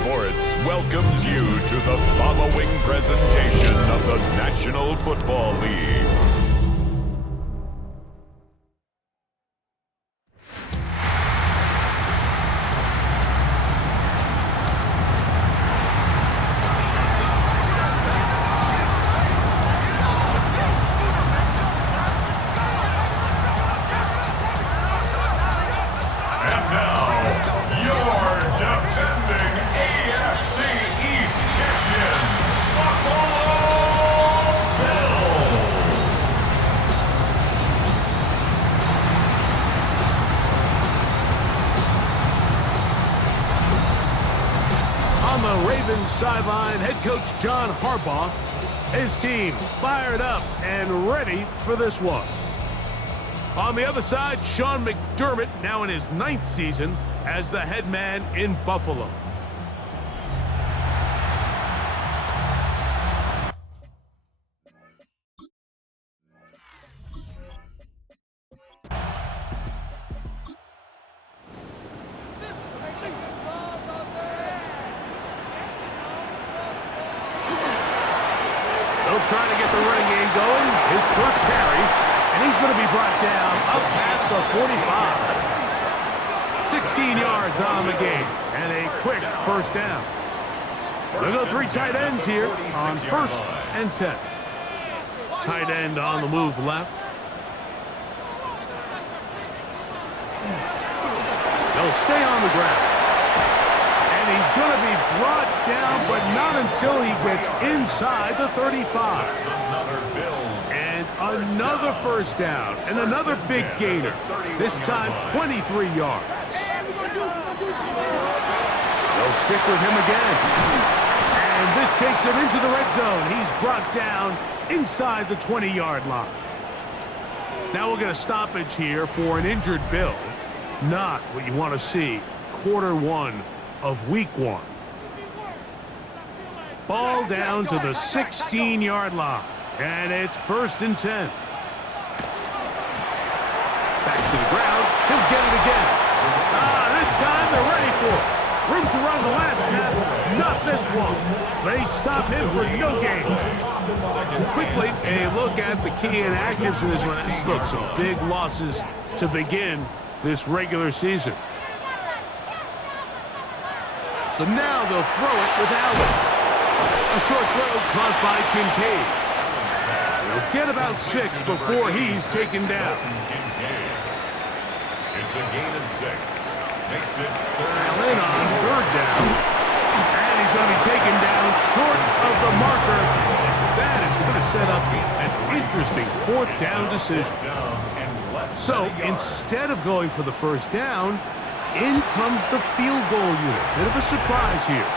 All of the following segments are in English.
Sports welcomes you to the following presentation of the National Football League. On the Ravens sideline, head coach John Harbaugh, his team fired up and ready for this one. On the other side, Sean McDermott, now in his 9th season as the head man in Buffalo. They'll try to get the running game going. His first carry, and he's going to be brought down up past the 45. 16 yards on the game, and a quick first down. There's no 3 tight ends here on 1st and 10. Tight end on the move left. They'll stay on the ground. And he's going to be brought down, but not until he gets inside the 35. And another first down, and another big gainer. This time, 23 yards. They'll stick with him again. And this takes him into the red zone. He's brought down inside the 20-yard line. Now we'll get a stoppage here for an injured Bill. Not what you want to see. Quarter 1 of week 1. Ball down to the 16-yard line. And it's 1st and 10. Back to the ground. He'll get it again. This time they're ready for it. Room to run the last snap. Not this one. They stop him for no gain. Quickly, a look at the key inactives in this one. Look, some big losses to begin this regular season. So now they'll throw it with Allen. A short throw caught by Kincaid. They'll get about 6 before he's taken down. It's a gain of 6. Makes it Allen on 3rd down. And he's going to be taken down short of the marker. That is going to set up an interesting 4th down decision. So instead of going for the first down, in comes the field goal unit. Bit of a surprise here.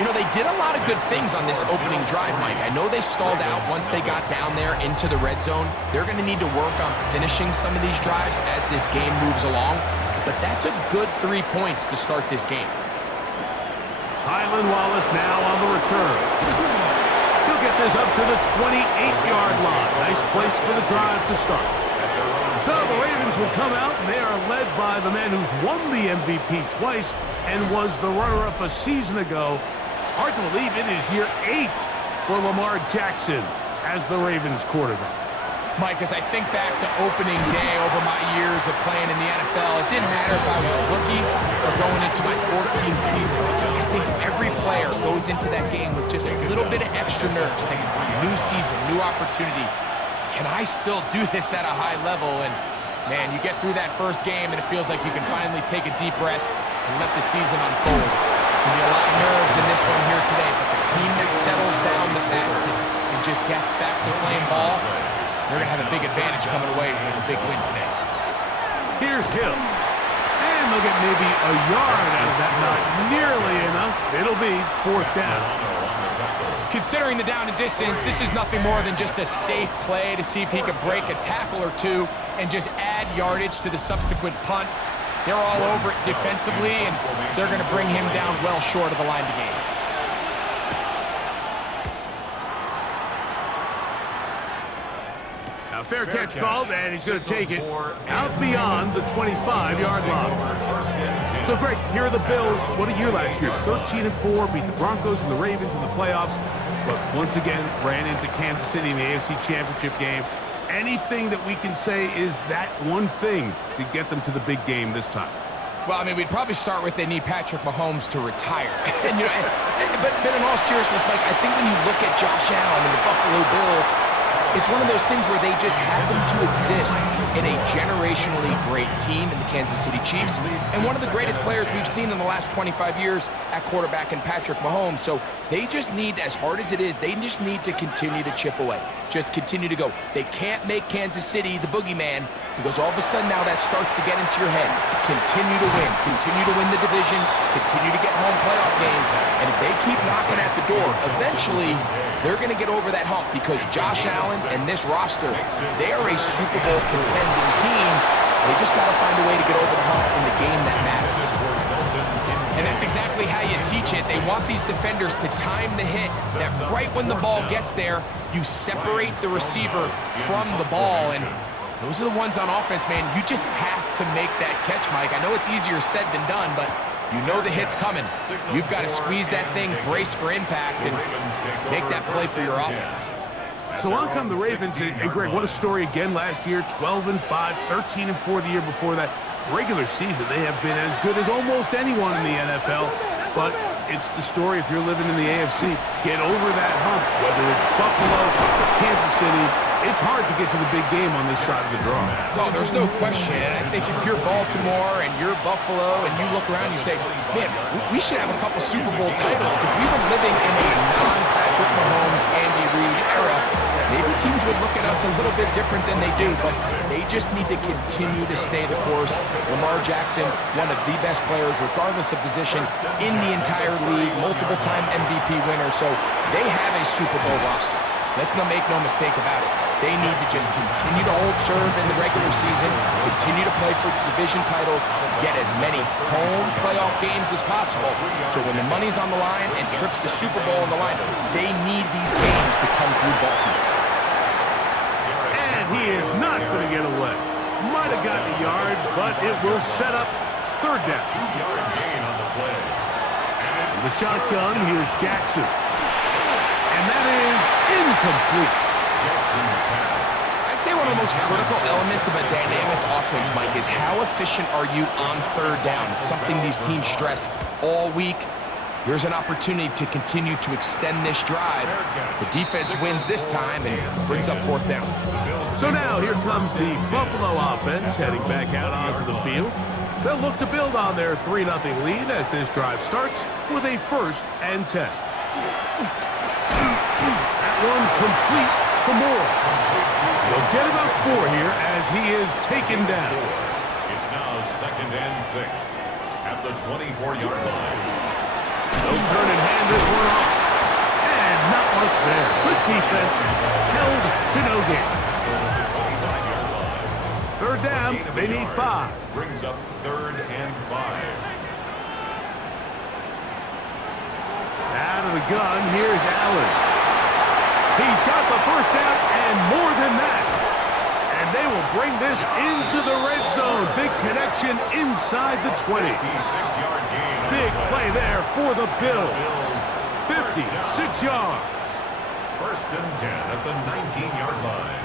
You know, they did a lot of good things on this opening drive, Mike. I know they stalled out once they got down there into the red zone. They're going to need to work on finishing some of these drives as this game moves along. But that's a good 3 points to start this game. Tylan Wallace now on the return. He'll get this up to the 28-yard line. Nice place for the drive to start. So the Ravens will come out, and they are led by the man who's won the MVP twice and was the runner-up a season ago. Hard to believe it is year 8 for Lamar Jackson as the Ravens quarterback. Mike, as I think back to opening day over my years of playing in the NFL, it didn't matter if I was a rookie or going into my 14th season. I think every player goes into that game with just a little bit of extra nerves, thinking, new season, new opportunity. Can I still do this at a high level? And, man, you get through that first game, and it feels like you can finally take a deep breath and let the season unfold. There's going to be a lot of nerves in this one here today, but the team that settles down the fastest and just gets back to playing ball, they're going to have a big advantage coming away with a big win today. Here's Hill. And they'll get maybe a yard out of that. Not nearly enough. It'll be 4th down. Considering the down and distance, this is nothing more than just a safe play to see if he can break a tackle or two and just add yardage to the subsequent punt. They're all over it defensively, and they're going to bring him down well short of the line to gain. Now, fair catch called, and he's going to take it out beyond the 25-yard line. So, Greg, here are the Bills. What a year last year. 13-4, beat the Broncos and the Ravens in the playoffs. But once again, ran into Kansas City in the AFC Championship game. Anything that we can say is that one thing to get them to the big game this time? Well, I mean, we'd probably start with they need Patrick Mahomes to retire. And, but in all seriousness, Mike, I think when you look at Josh Allen and the Buffalo Bills, it's one of those things where they just happen to exist in a generationally great team in the Kansas City Chiefs and one of the greatest players we've seen in the last 25 years at quarterback in Patrick Mahomes. So they just need, as hard as it is, they just need to continue to chip away. Just continue to go. They can't make Kansas City the boogeyman because all of a sudden now that starts to get into your head. Continue to win the division, continue to get home playoff games, and if they keep knocking at the door, eventually they're going to get over that hump because Josh Allen and this roster, they are a Super Bowl contending team. They just got to find a way to get over the hump in the game that matters. And that's exactly how you teach it. They want these defenders to time the hit, that right when the ball gets there, you separate the receiver from the ball. And those are the ones on offense, man. You just have to make that catch, Mike. I know it's easier said than done, but you know the hit's coming. You've got to squeeze that thing, brace for impact, and make that play for your offense. So on come the Ravens, and Greg, what a story again last year, 12-5, 13-4 the year before that. Regular season, they have been as good as almost anyone in the NFL, but it's the story if you're living in the AFC. Get over that hump, whether it's Buffalo or Kansas City. It's hard to get to the big game on this side of the draw. Well, there's no question. And I think if you're Baltimore and you're Buffalo and you look around and you say, man, we should have a couple Super Bowl titles. If we were living in a non-Patrick Mahomes, Andy Reid era, maybe teams would look at us a little bit different than they do, but they just need to continue to stay the course. Lamar Jackson, one of the best players, regardless of position, in the entire league, multiple-time MVP winner, so they have a Super Bowl roster. Let's not make no mistake about it. They need to just continue to hold serve in the regular season, continue to play for division titles, get as many home playoff games as possible. So when the money's on the line and trips to Super Bowl on the line, they need these games to come through Baltimore. And he is not going to get away. Might have gotten a yard, but it will set up third down. 2-yard gain on the play. The shotgun, here's Jackson. And that is incomplete. I'd say one of the most critical elements of a dynamic offense, Mike, is how efficient are you on third down? It's something these teams stress all week. Here's an opportunity to continue to extend this drive. The defense wins this time and brings up fourth down. So now here comes the Buffalo offense heading back out onto the field. They'll look to build on their 3-0 lead as this drive starts with a 1st and 10. That one complete for Moore. He'll get about 4 here as he is taken down. It's now 2nd and 6 at the 24-yard line. They'll turn and hand this one off. And not much there. Good defense. Held to no gain. 3rd down, they need 5. Brings up 3rd and 5. Out of the gun, here's Allen. He's got the 1st down and more than that. And they will bring this into the red zone. Big connection inside the 20. 56-yard gain. Big play there for the Bills. 56 yards. 1st and 10 at the 19-yard line.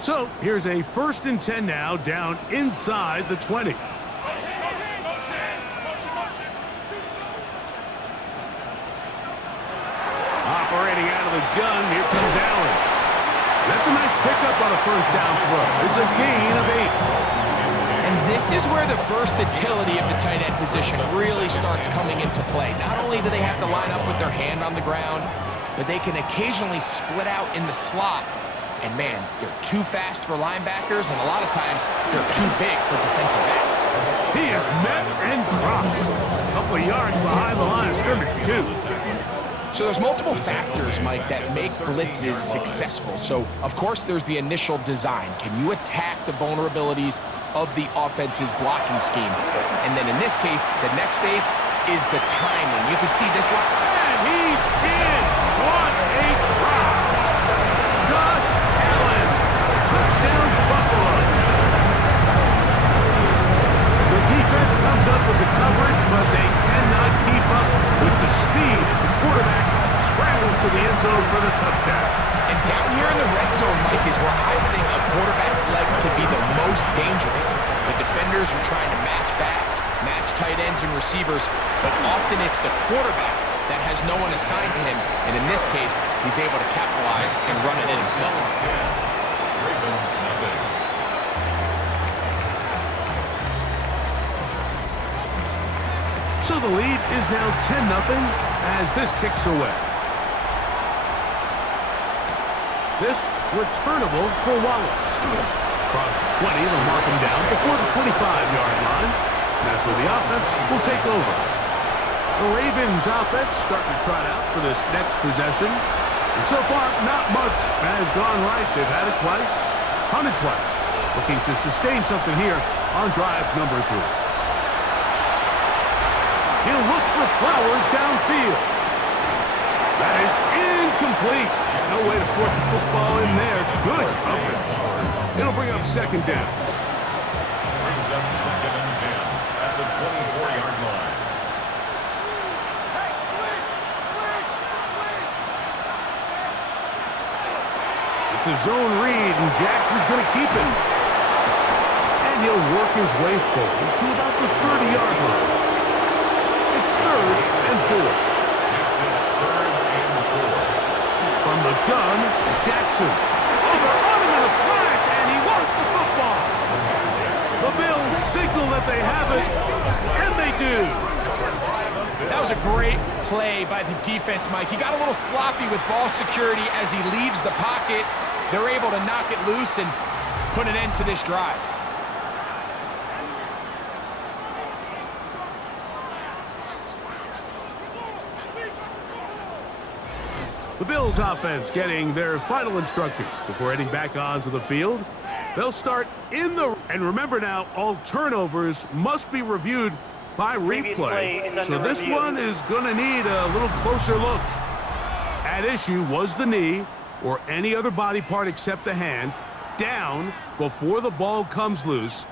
So here's a 1st and 10 now down inside the 20. Operating out of the gun, here comes Allen. That's a nice pickup on a 1st down throw. It's a gain of 8. And this is where the versatility of the tight end position really starts coming into play. Not only do they have to line up with their hand on the ground, but they can occasionally split out in the slot. And man, they're too fast for linebackers, and a lot of times they're too big for defensive backs. He is met and dropped. A couple of yards behind the line of scrimmage, too. So there's multiple factors, Mike, that make blitzes successful. So, of course, there's the initial design. Can you attack the vulnerabilities of the offense's blocking scheme? And then in this case, the next phase, is the timing. You can see this line. And he's in. What a drop. Josh Allen. Touchdown, Buffalo. The defense comes up with the coverage, but they cannot keep up with the speed as the quarterback scrambles to the end zone for the touchdown. And down here in the red zone, Mike, is where I think a quarterback's legs could be the most dangerous. The defenders are trying to match backs, match tight ends and receivers, but often it's the quarterback that has no one assigned to him, and in this case, he's able to capitalize and run it in himself. Ravens nothing. So the lead is now 10-0 as this kicks away. This returnable for Wallace. Across the 20, they'll mark him down before the 25-yard line. And that's where the offense will take over. The Ravens offense starting to trot out for this next possession. And so far, not much has gone right. They've had it twice, punted twice. Looking to sustain something here on drive number 3. He'll look for Flowers downfield. That is incomplete. No way to force the football in there. Good coverage. It'll bring up second down. Brings up 2nd and 10 at the 24-yard line. It's a zone read, and Jackson's going to keep it. And he'll work his way forward to about the 30-yard line. It's 3rd and 4. From the gun, Jackson. Oh, they're on him in a flash, and he lost the football. The Bills signal that they have it, and they do. That was a great play by the defense, Mike. He got a little sloppy with ball security as he leaves the pocket. They're able to knock it loose and put an end to this drive. The Bills offense getting their final instructions before heading back onto the field. They'll start in the... And remember now, all turnovers must be reviewed by replay. So this one is going to need a little closer look. At issue was the knee or any other body part except the hand down before the ball comes loose.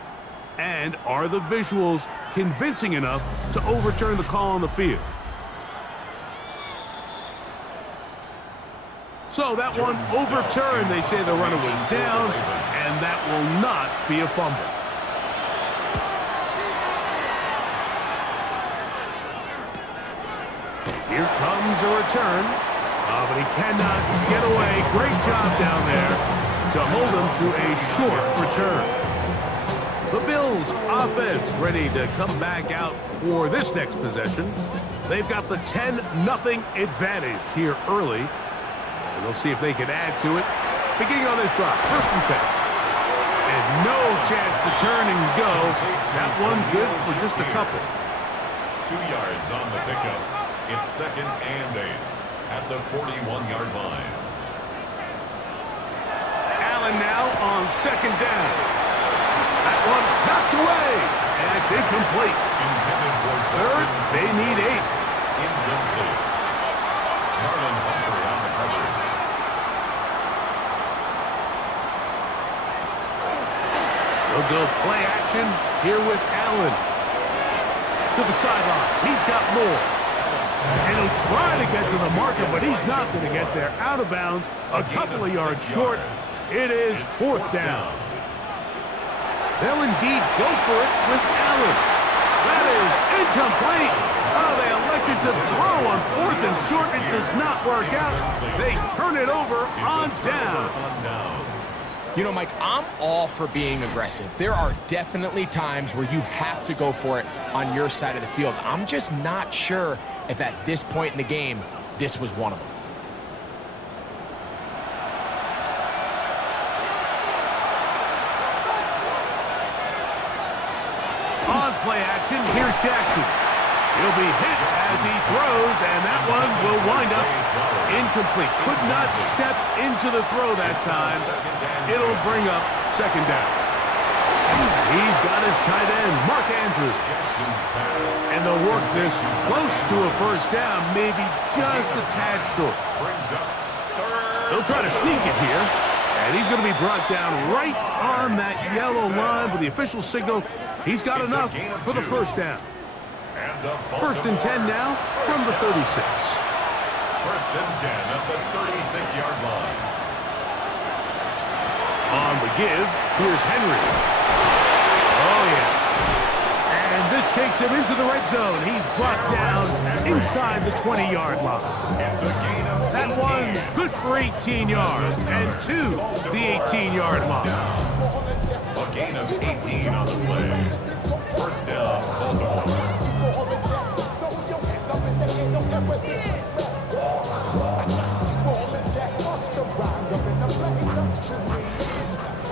And are the visuals convincing enough to overturn the call on the field? So that one overturned. They say the runner was down, and that will not be a fumble. Here comes a return. But he cannot get away. Great job down there to hold him to a short return. The Bills offense ready to come back out for this next possession. They've got the 10-0 advantage here early. And they'll see if they can add to it. Beginning on this drive, 1st and 10. And no chance to turn and go. That one good for just a couple. 2 yards on the pickup. It's 2nd and 8 at the 41-yard line. Allen now on 2nd down. That one knocked away. And it's incomplete. Intended for 3rd, they need 8. Incomplete. Marlon Humphrey on the cover. They'll go play action here with Allen. To the sideline. He's got more. And he'll try to get to the marker, but he's not going to get there. Out of bounds, a couple of yards short. It is 4th down. They'll indeed go for it with Allen. That is incomplete. Oh, they elected to throw on 4th and short. It does not work out. They turn it over on down. You know, Mike, I'm all for being aggressive. There are definitely times where you have to go for it on your side of the field. I'm just not sure if at this point in the game, this was one of them. On play action, here's Jackson. He'll be hit as he throws, and that one will wind up incomplete. Could not step into the throw that time. It'll bring up 2nd down. He's got his tight end, Mark Andrews. And they'll work this close to a first down, maybe just a tad short. They'll try to sneak it here. And he's going to be brought down right on that yellow line with the official signal. He's got enough for the first down. First and 10 now from the 36. First and 10 at the 36-yard line. On the give, here's Henry. Oh, yeah. And this takes him into the red zone. He's brought down inside the 20-yard line. It's a gain of That one, good for 18 yards, and to the 18-yard line. a gain of 18 on the play. First down, Baltimore.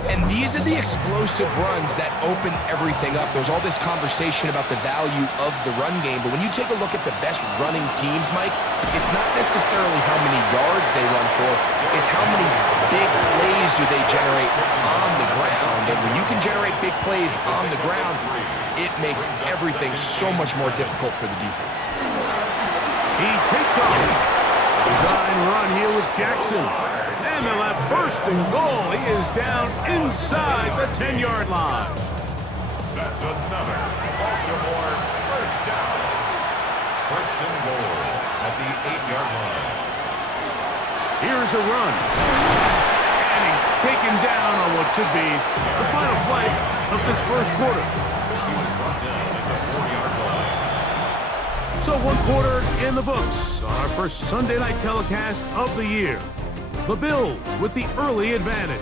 And these are the explosive runs that open everything up. There's all this conversation about the value of the run game, but when you take a look at the best running teams, Mike, it's not necessarily how many yards they run for, it's how many big plays do they generate on the ground. And when you can generate big plays on the ground, it makes everything so much more difficult for the defense. He takes off. Design run here with Jackson. And the left first and goal. He is down inside the 10-yard line. That's another Baltimore first down. First and goal at the 8-yard line. Here's a run. And he's taken down on what should be the final play of this first quarter. He was brought down at the 4-yard line. So one quarter in the books on our first Sunday night telecast of the year. The Bills with the early advantage.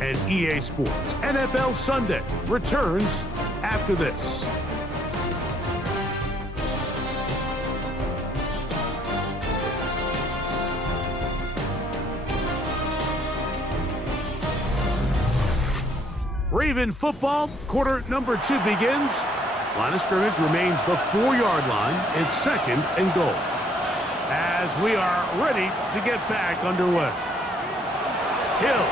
And EA Sports NFL Sunday returns after this. Raven football, quarter number 2 begins. Line of scrimmage remains the 4-yard line. It's second and goal. As we are ready to get back underway. Hill.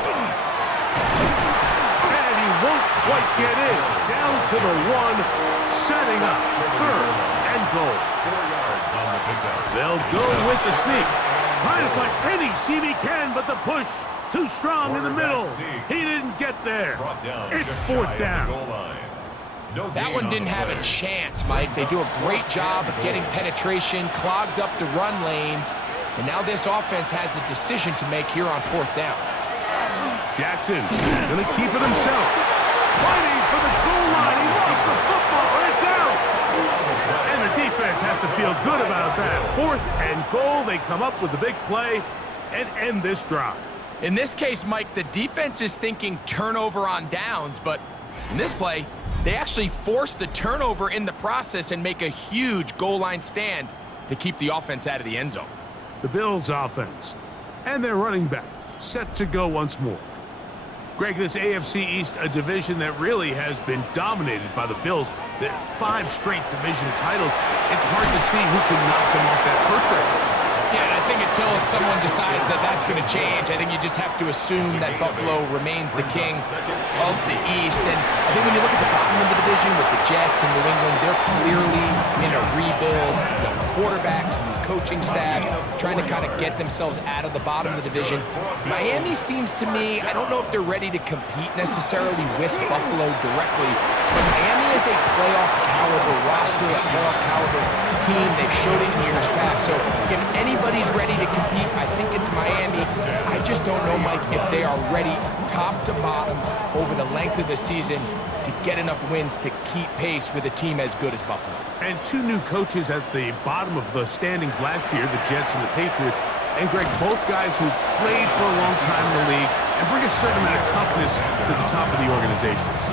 And he won't quite get in. Down to the 1, setting up third and goal. 4 yards on the pickup. They'll go with the sneak. Trying to find any seam he can, but the push too strong in the middle. He didn't get there. Brought down It's just fourth shy of the down. goal line. No That gain one on didn't the have play. a chance, Mike. They do a great job of getting penetration, clogged up the run lanes, and now this offense has a decision to make here on fourth down. Jackson going to keep it himself. Fighting for the goal line. He lost the football. It's out. And the defense has to feel good about that. Fourth and goal. They come up with the big play and end this drive. In this case, Mike, the defense is thinking turnover on downs, but in this play, they actually force the turnover in the process and make a huge goal line stand to keep the offense out of the end zone. The Bills offense and their running back set to go once more. Greg, this AFC East, a division that really has been dominated by the Bills. The 5 straight division titles. It's hard to see who can knock them off that perch right now. Yeah, and I think until someone decides that that's going to change, I think you just have to assume that Buffalo remains the king of the East. And I think when you look at the bottom of the division with the Jets and New England, they're clearly in a rebuild. Young quarterbacks, new coaching staff, trying to kind of get themselves out of the bottom of the division. Miami seems to me, I don't know if they're ready to compete necessarily with Buffalo directly, but Miami is a playoff caliber roster, a playoff caliber team. They've showed it in years past. So if anybody's ready to compete, I think it's Miami. I just don't know, Mike, if they are ready top to bottom over the length of the season to get enough wins to keep pace with a team as good as Buffalo. And 2 new coaches at the bottom of the standings last year, the Jets and the Patriots. And Greg, both guys who played for a long time in the league and bring a certain amount of toughness to the top of the organizations.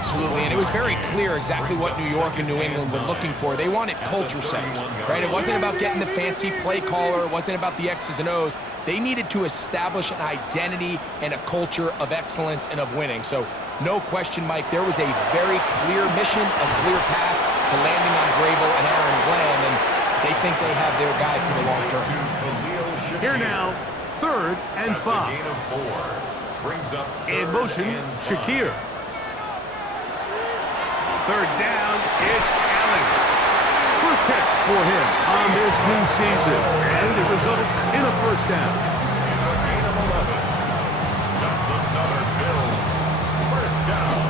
Absolutely, and it was very clear exactly what New York and New England were looking for. They wanted culture setters, right? It wasn't about getting the fancy play caller. It wasn't about the X's and O's. They needed to establish an identity and a culture of excellence and of winning. So no question, Mike, there was a very clear mission, a clear path to landing on Vrabel and Aaron Glenn, and they think they have their guy for the long term. Here now, 3rd and 5. Brings up In motion, Shakir. third down, it's Allen. First catch for him on this new season, and it results in a first down. It's a gain of 11. That's another Bills first down.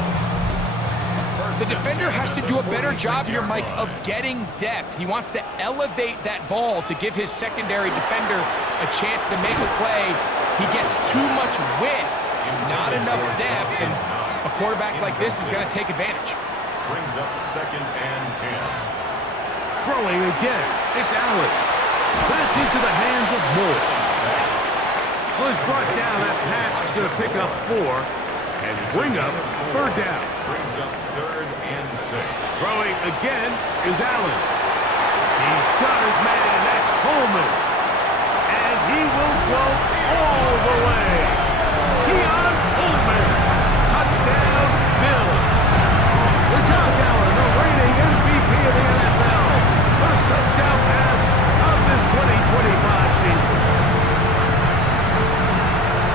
The defender has to do a better job here, Mike, of getting depth. He wants to elevate that ball to give his secondary defender a chance to make a play. He gets too much width, not enough depth, and a quarterback like this is going to take advantage. Brings up 2nd and 10. Throwing again, it's Allen. That's into the hands of Moore. Well, he's brought down. That pass is going to pick up 4 and bring up third down. Brings up 3rd and 6. Throwing again is Allen. He's got his man. That's Coleman. And he will go all the way. Keon Coleman. Touchdown, Bills. For Josh Allen, the reigning MVP of the NFL. First touchdown pass of this 2025 season.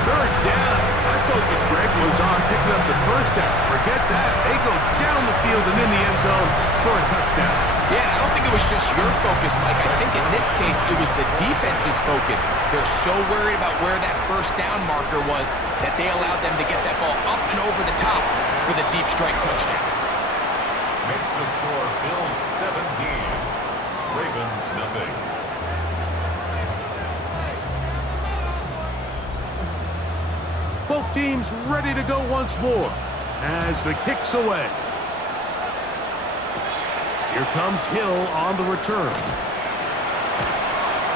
Third down. My focus, Greg, was on picking up the first down. Forget that. They go down the field and in the end zone for a touchdown. Yeah, I don't think it was just your focus, Mike. I think in this case, it was the defense's focus. They're so worried about where that first down marker was that they allowed them to get that ball up and over the top for the deep strike touchdown. Makes the score Bills 17. Ravens nothing. Both teams ready to go once more as the kick's away. Here comes Hill on the return.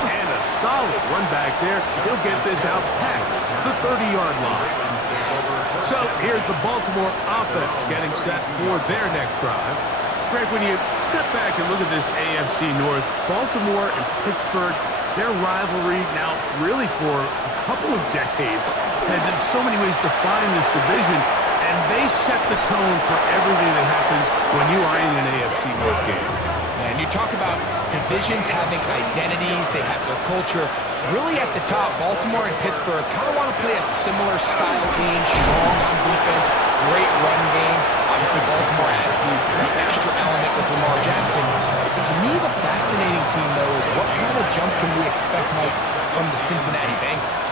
And a solid run back there. He'll get this out past the 30-yard line. So here's the Baltimore offense getting set for their next drive. Greg, when you step back and look at this AFC North, Baltimore and Pittsburgh, their rivalry now really for a couple of decades has in so many ways defined this division, and they set the tone for everything that happens when you are in an AFC North game. And you talk about divisions having identities, they have their culture. Really at the top, Baltimore and Pittsburgh kind of want to play a similar style game, strong on defense, great run game. Obviously, Baltimore adds the extra element with Lamar Jackson. To me, the fascinating team, though, is what kind of jump can we expect, Mike, from the Cincinnati Bengals?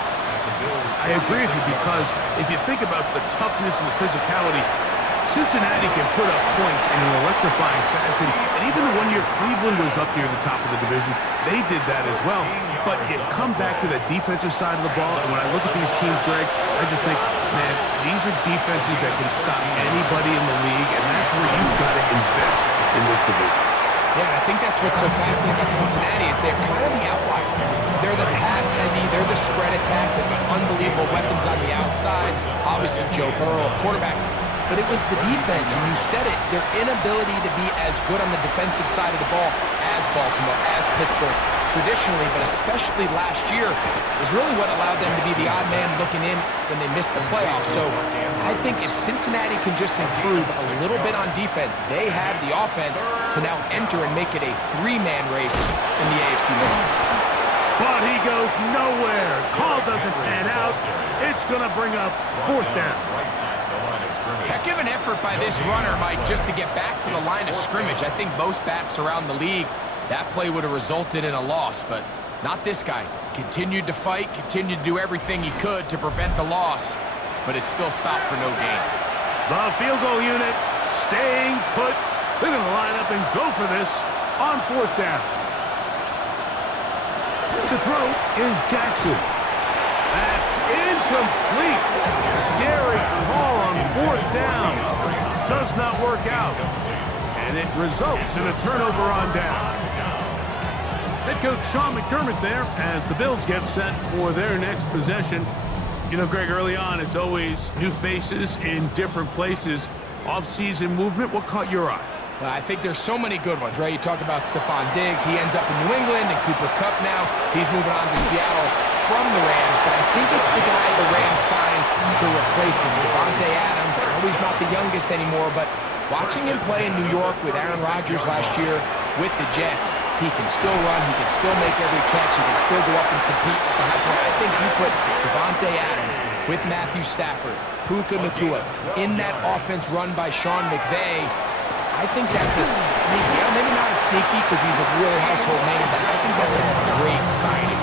I agree with you because if you think about the toughness and the physicality, Cincinnati can put up points in an electrifying fashion. And even the 1 year Cleveland was up near the top of the division, they did that as well. But you come back to the defensive side of the ball, and when I look at these teams, Greg, I just think, man, these are defenses that can stop anybody in the league, and that's where you've got to invest in this division. Yeah, and I think that's what's so fascinating about Cincinnati is they're kind of the outlier. They're the pass heavy, they're the spread attack, they've got unbelievable weapons on the outside. Obviously, Joe Burrow, quarterback. But it was the defense, and you said it, their inability to be as good on the defensive side of the ball as Baltimore, as Pittsburgh, traditionally, but especially last year, is really what allowed them to be the odd man looking in when they missed the playoffs. So I think if Cincinnati can just improve a little bit on defense, they have the offense to now enter and make it a 3-man race in the AFC North. But he goes nowhere. Call doesn't pan out. It's going to bring up fourth down. Heck of an effort by this runner, Mike, just to get back to the line of scrimmage. I think most backs around the league, that play would have resulted in a loss, but not this guy. Continued to fight, continued to do everything he could to prevent the loss, but it still stopped for no gain. The field goal unit staying put. They're going to line up and go for this on fourth down. To throw is Jackson. That's incomplete. Derek Hall on fourth down. Does not work out. And it results in a turnover on down. Head coach Sean McDermott there as the Bills get set for their next possession. You know, Greg, early on, it's always new faces in different places. Off-season movement, what caught your eye? Well, I think there's so many good ones, right? You talk about Stephon Diggs. He ends up in New England, and Cooper Kupp now. He's moving on to Seattle from the Rams, but I think it's the guy the Rams signed to replace him, Davante Adams. I know he's not the youngest anymore, but watching him play in New York with Aaron Rodgers last year with the Jets, he can still run, he can still make every catch, he can still go up and compete at the high point. I think you put Davante Adams with Matthew Stafford, Puka Nacua in that offense run by Sean McVay. I I think that's a sneaky, maybe not a sneaky because he's a really household name, but I think that's a great signing.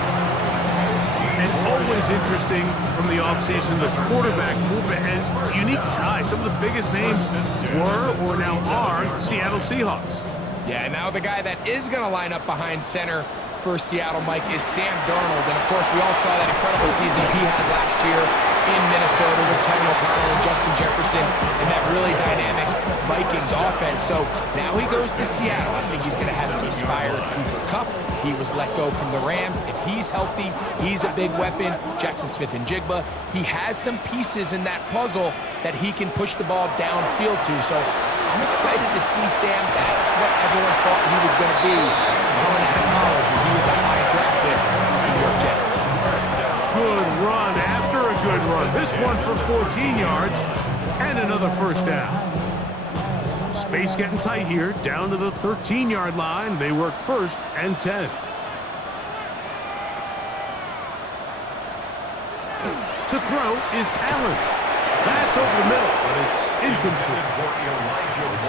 And always interesting from the offseason, the quarterback movement and unique ties. Some of the biggest names were or now are Seattle Seahawks. Yeah, now the guy that is going to line up behind center for Seattle, Mike, is Sam Darnold. And, of course, we all saw that incredible season he had last year in Minnesota with Kevin O'Connell and Justin Jefferson and that really dynamic Vikings offense. So now he goes to Seattle. I think he's going to have an inspired Cooper Kupp. He was let go from the Rams. If he's healthy, he's a big weapon. Jackson Smith-Njigba. He has some pieces in that puzzle that he can push the ball downfield to. So I'm excited to see Sam. That's what everyone thought he was going to be coming out of college. He was a high draft pick for the New York Jets. Good run after a good run. This one for 14 yards and another first down. Space getting tight here, down to the 13-yard line. They work first and 10. To throw is Allen. That's over the middle, but it's incomplete.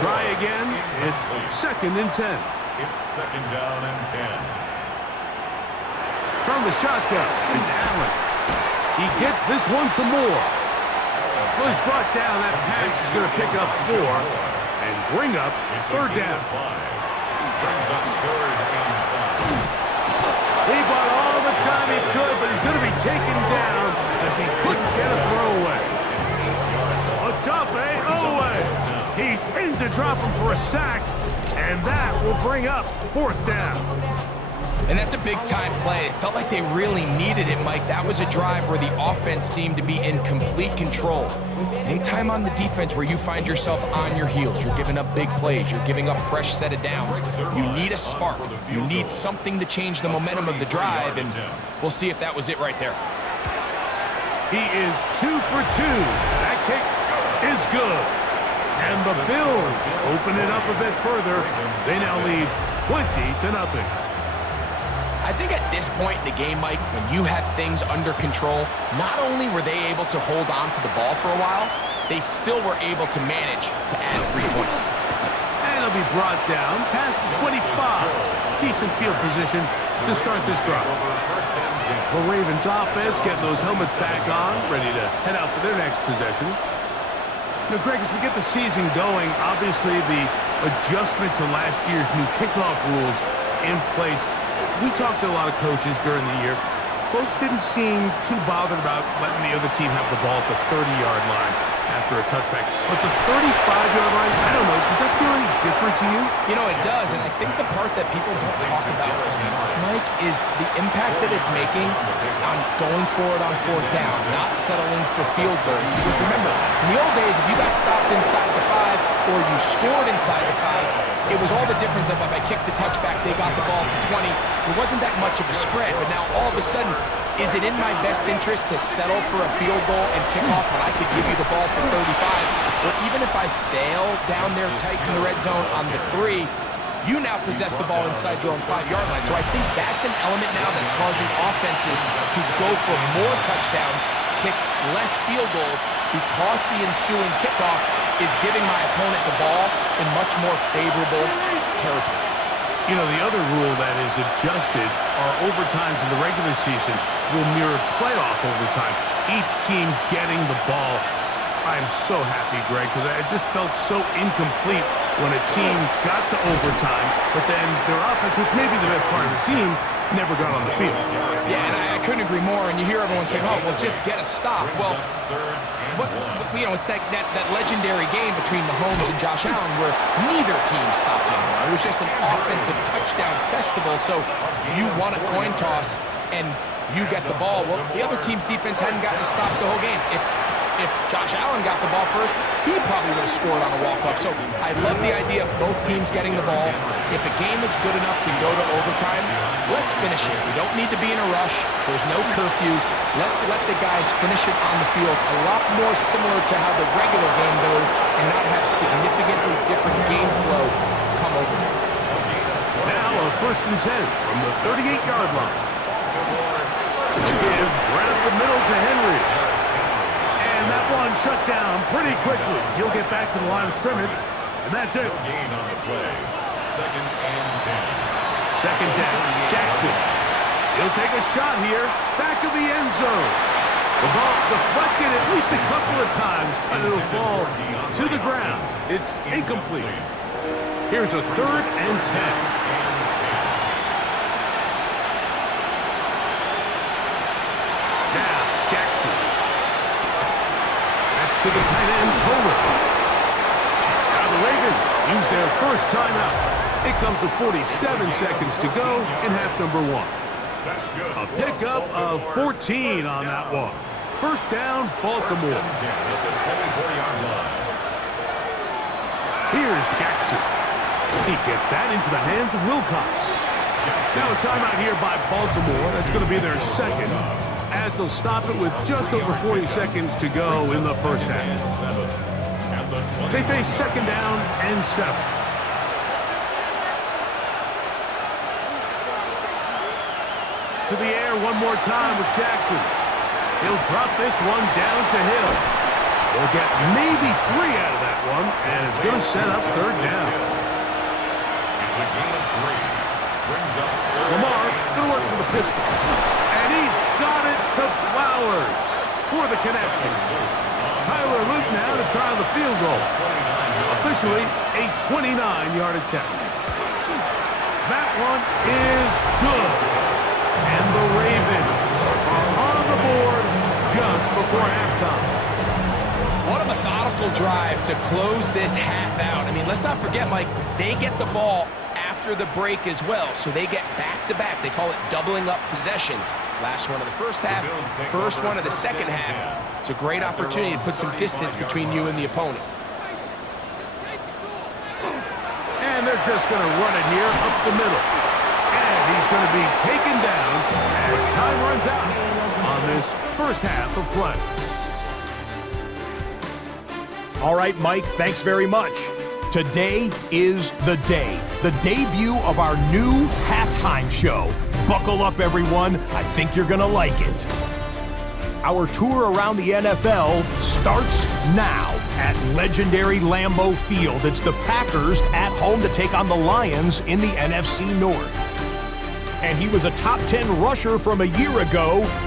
Try again. It's second and 10. It's second down and 10. From the shotgun, it's Allen. He gets this one to Moore. So he's brought down. That pass is going to pick up 4 and bring up third down. Brings up third and 5. He bought all the time he could, but he's going to be taken down as he couldn't get a throwaway. Odafe Oweh. He's in to drop him for a sack, and that will bring up fourth down. And that's a big-time play. It felt like they really needed it, Mike. That was a drive where the offense seemed to be in complete control. Anytime on the defense where you find yourself on your heels, you're giving up big plays, you're giving up fresh set of downs, you need a spark. You need something to change the momentum of the drive, and we'll see if that was it right there. He is 2 for 2. That kick is good. And the Bills open it up a bit further. They now lead 20-0. I think at this point in the game, Mike, when you have things under control, not only were they able to hold on to the ball for a while, they still were able to manage to add 3 points. And he'll be brought down past the 25. Decent field position to start this drive. The Ravens offense getting those helmets back on, ready to head out for their next possession. Now, Greg, as we get the season going, obviously the adjustment to last year's new kickoff rules in place. We talked to a lot of coaches during the year. Folks didn't seem too bothered about letting the other team have the ball at the 30-yard line after a touchback. But the 35-yard line, I don't know, does that feel any different to you? You know, it does, and I think the part that people don't talk about enough, Mike, is the impact that it's making on going forward on fourth down, not settling for field goals. Because remember, in the old days, if you got stopped inside the 5 or you scored inside the 5, it was all the difference of if I kicked a touchback, they got the ball at the 20. It wasn't that much of a spread, but now all of a sudden, is it in my best interest to settle for a field goal and kick off when I could give you the ball at the 35? Or even if I fail down there tight in the red zone on the 3, you now possess the ball inside your own 5-yard line. So I think that's an element now that's causing offenses to go for more touchdowns, kick less field goals, because the ensuing kickoff is giving my opponent the ball in much more favorable territory. You know, the other rule that is adjusted are overtimes in the regular season will mirror playoff overtime. Each team getting the ball. I'm so happy, Greg, because it just felt so incomplete when a team got to overtime, but then their offense, which may be the best part of the team, never got on the field. Yeah, and I couldn't agree more. And you hear everyone saying, oh, well, just get a stop. Well, you know, it's that legendary game between Mahomes and Josh Allen where neither team stopped anymore. It was just an offensive touchdown festival. So you won a coin toss and you get the ball. Well, the other team's defense hadn't gotten to stop the whole game. If Josh Allen got the ball first, he probably would have scored on a walk-off. So I love the idea of both teams getting the ball. If a game is good enough to go to overtime, let's finish it. We don't need to be in a rush. There's no curfew. Let's let the guys finish it on the field a lot more similar to how the regular game goes and not have significantly different game flow come over there. Now a 1st and 10 from the 38-yard line. Give right up the middle to Henry. And that one shut down pretty quickly. He'll get back to the line of scrimmage And that's it. No gain on the play. 2nd and 10. Second down, Jackson. He'll take a shot here, back of the end zone. The ball deflected at least a couple of times, but it'll fall to the ground. It's incomplete. Here's a 3rd and 10. Now, Jackson. That's to the tight end, Coleman. Now the Ravens use their first timeout. It comes with 47 seconds to go in half number 1. That's good. A pickup of 14 on that one. First down, Baltimore. At the 24-yard line. Here's Jackson. He gets that into the hands of Wilcox. Now a timeout here by Baltimore. That's going to be their second, as they'll stop it with just over 40 seconds to go in the first half. They face 2nd down and 7. To the air one more time with Jackson. He'll drop this one down to Hill. He'll get maybe 3 out of that one, and it's going to set up 3rd down. It's a gain of 3. Brings up Lamar going to work for the pistol. And he's got it to Flowers for the connection. Tyler Luke now to try the field goal. Officially a 29-yard attempt. That one is good. And the Ravens are on the board just before halftime. What a methodical drive to close this half out. I mean, let's not forget, Mike, they get the ball after the break as well, so they get back-to-back. They call it doubling up possessions. Last one of the first half, first one of the second half. It's a great opportunity to put some distance between you and the opponent. And they're just going to run it here up the middle. And he's going to be taken down as time runs out on this first half of play. All right, Mike, thanks very much. Today is the day, the debut of our new halftime show. Buckle up, everyone. I think you're going to like it. Our tour around the NFL starts now at legendary Lambeau Field. It's the Packers at home to take on the Lions in the NFC North. And he was a top 10 rusher from a year ago.